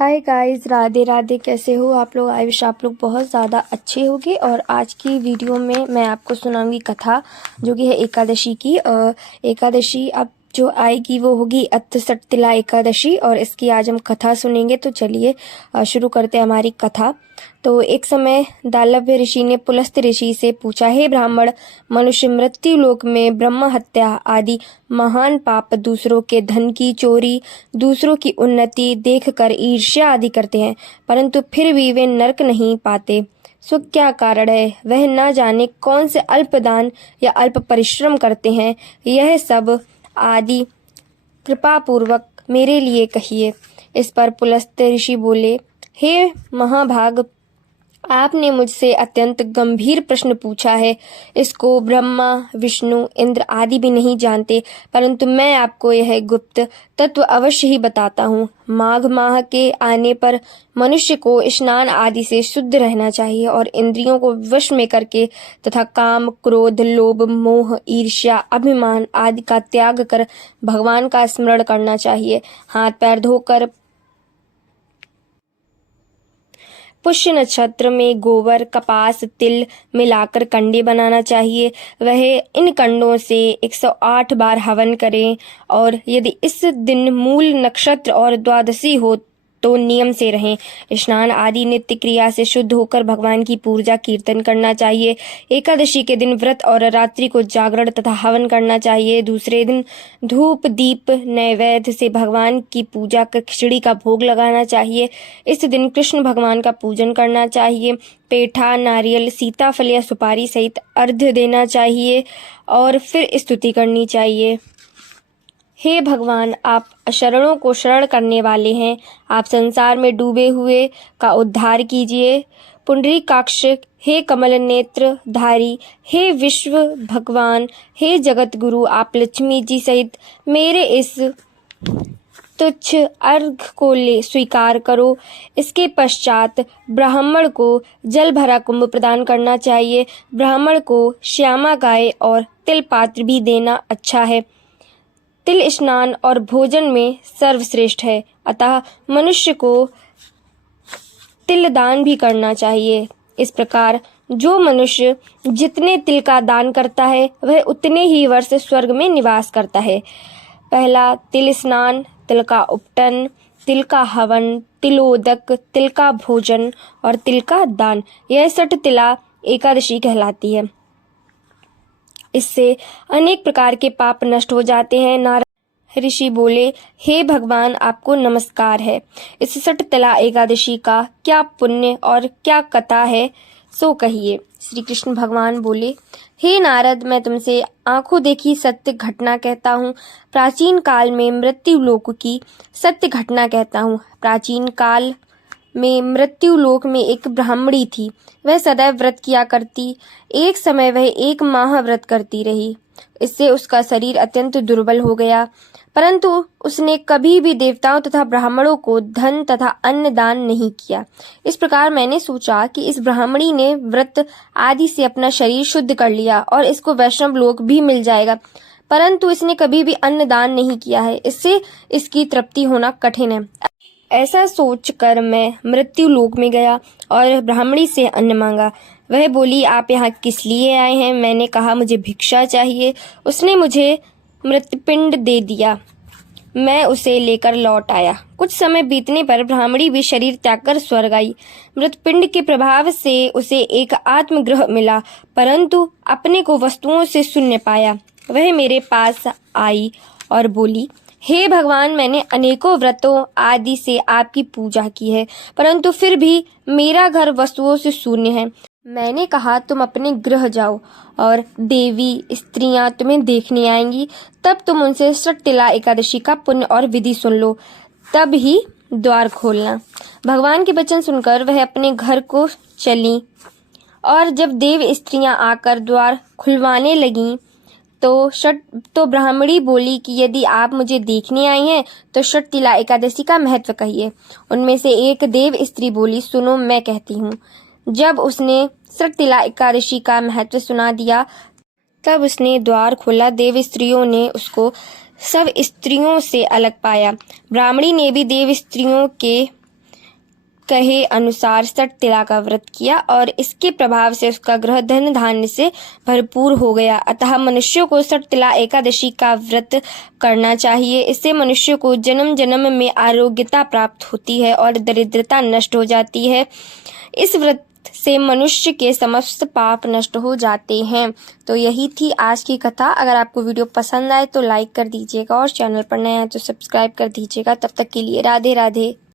Hi guys, Radhe Radhe. कैसे हो आप लोग? आई विश आप लोग बहुत ज़्यादा अच्छे होंगे। और आज की वीडियो में मैं आपको सुनाऊंगी कथा, जो कि है एकादशी की। एकादशी अब जो आएगी वो होगी अत्सटतिला एकादशी, और इसकी आज हम कथा सुनेंगे। तो चलिए शुरू करते हैं हमारी कथा। तो एक समय दालव्य ऋषि ने पुलस्त ऋषि से पूछा, हे ब्राह्मण, मनुष्य मृत्यु लोक में ब्रह्म हत्या आदि महान पाप, दूसरों के धन की चोरी, दूसरों की उन्नति देखकर ईर्ष्या आदि करते हैं, परंतु फिर भी वे नरक नहीं पाते। सो क्या कारण है? वह न जाने कौन से अल्प दान या अल्प परिश्रम करते हैं। यह सब आदि कृपा पूर्वक मेरे लिए कहिए। इस पर पुलस्त ऋषि बोले, हे महाभाग, आपने मुझसे अत्यंत गंभीर प्रश्न पूछा है। इसको ब्रह्मा, विष्णु, इंद्र आदि भी नहीं जानते, परंतु मैं आपको यह गुप्त तत्व अवश्य ही बताता हूँ। माघ माह के आने पर मनुष्य को स्नान आदि से शुद्ध रहना चाहिए और इंद्रियों को वश में करके तथा काम, क्रोध, लोभ, मोह, ईर्ष्या, अभिमान आदि का त्याग कर भगवान का स्मरण करना चाहिए। हाथ पैर धोकर पुष्य नक्षत्र में गोबर, कपास, तिल मिलाकर कंडे बनाना चाहिए। वह इन कंडों से 108 बार हवन करें, और यदि इस दिन मूल नक्षत्र और द्वादशी हो तो नियम से रहें। स्नान आदि नित्य क्रिया से शुद्ध होकर भगवान की पूजा कीर्तन करना चाहिए। एकादशी के दिन व्रत और रात्रि को जागरण तथा हवन करना चाहिए। दूसरे दिन धूप दीप नैवेद्य से भगवान की पूजा कर खिचड़ी का भोग लगाना चाहिए। इस दिन कृष्ण भगवान का पूजन करना चाहिए। पेठा, नारियल, सीताफल या सुपारी सहित अर्घ्य देना चाहिए और फिर स्तुति करनी चाहिए। हे भगवान, आप अशरणों को शरण करने वाले हैं। आप संसार में डूबे हुए का उद्धार कीजिए। पुंडरीकाक्ष, हे कमल नेत्र धारी, हे विश्व भगवान, हे जगत गुरु, आप लक्ष्मी जी सहित मेरे इस तुच्छ अर्घ को स्वीकार करो। इसके पश्चात ब्राह्मण को जल भरा कुंभ प्रदान करना चाहिए। ब्राह्मण को श्यामा गाय और तिल पात्र भी देना अच्छा है। तिल स्नान और भोजन में सर्वश्रेष्ठ है, अतः मनुष्य को तिल दान भी करना चाहिए। इस प्रकार जो मनुष्य जितने तिल का दान करता है वह उतने ही वर्ष स्वर्ग में निवास करता है। पहला तिल स्नान, तिल का उपटन, तिल का हवन, तिलोदक, तिल का भोजन और तिल का दान, यह 60 तिला एकादशी कहलाती है। इससे अनेक प्रकार के पाप नष्ट हो जाते हैं। नारद ऋषि बोले, हे भगवान, आपको नमस्कार है। इस 60 तिला एकादशी का क्या पुण्य और क्या कथा है, सो कहिए। श्री कृष्ण भगवान बोले, हे नारद, मैं तुमसे आंखों देखी सत्य घटना कहता हूँ। प्राचीन काल में मृत्यु लोक की सत्य घटना कहता हूँ। प्राचीन काल में मृत्यु लोक में एक ब्राह्मणी थी। वह सदैव व्रत किया करती। एक समय वह 1 माह व्रत करती रही। इससे उसका शरीर अत्यंत दुर्बल हो गया, परंतु उसने कभी भी देवताओं तथा ब्राह्मणों को धन तथा अन्न दान नहीं किया। इस प्रकार मैंने सोचा कि इस ब्राह्मणी ने व्रत आदि से अपना शरीर शुद्ध कर लिया और इसको वैष्णव लोक भी मिल जाएगा, परंतु इसने कभी भी अन्न दान नहीं किया है। इससे इसकी तृप्ति होना कठिन है। ऐसा सोचकर मैं मृत्यु लोक में गया और ब्राह्मणी से अन्न मांगा। वह बोली, आप यहाँ किस लिए आए हैं? मैंने कहा, मुझे भिक्षा चाहिए। उसने मुझे मृतपिंड दे दिया। मैं उसे लेकर लौट आया। कुछ समय बीतने पर ब्राह्मणी भी शरीर त्याग कर स्वर्ग आई। मृतपिंड के प्रभाव से उसे एक आत्मगृह मिला, परंतु अपने को वस्तुओं से शून्य पाया। वह मेरे पास आई और बोली, हे भगवान, मैंने अनेकों व्रतों आदि से आपकी पूजा की है, परंतु फिर भी मेरा घर वस्तुओं से शून्य है। मैंने कहा, तुम अपने गृह जाओ और देवी स्त्रियां तुम्हें देखने आएंगी, तब तुम उनसे 60 तिला एकादशी का पुण्य और विधि सुन लो, तब ही द्वार खोलना। भगवान के वचन सुनकर वह अपने घर को चली, और जब देव स्त्रियां आकर द्वार खुलवाने लगीं तो ब्राह्मणी बोली कि यदि आप मुझे देखने आई हैं तो 60 तिला एकादशी का महत्व कहिए। उनमें से एक देव स्त्री बोली, सुनो, मैं कहती हूँ। जब उसने 60 तिला एकादशी का महत्व सुना दिया, तब उसने द्वार खोला। देव स्त्रियों ने उसको सब स्त्रियों से अलग पाया। ब्राह्मणी ने भी देव स्त्रियों के कहे अनुसार सठ तिला का व्रत किया और इसके प्रभाव से उसका ग्रह धन धान्य से भरपूर हो गया। अतः मनुष्य को सठ तिला एकादशी का व्रत करना चाहिए। इससे मनुष्य को जन्म जन्म में आरोग्यता प्राप्त होती है और दरिद्रता नष्ट हो जाती है। इस व्रत से मनुष्य के समस्त पाप नष्ट हो जाते हैं। तो यही थी आज की कथा। अगर आपको वीडियो पसंद आए तो लाइक कर दीजिएगा और चैनल पर नया है तो सब्सक्राइब कर दीजिएगा। तब तक के लिए राधे राधे।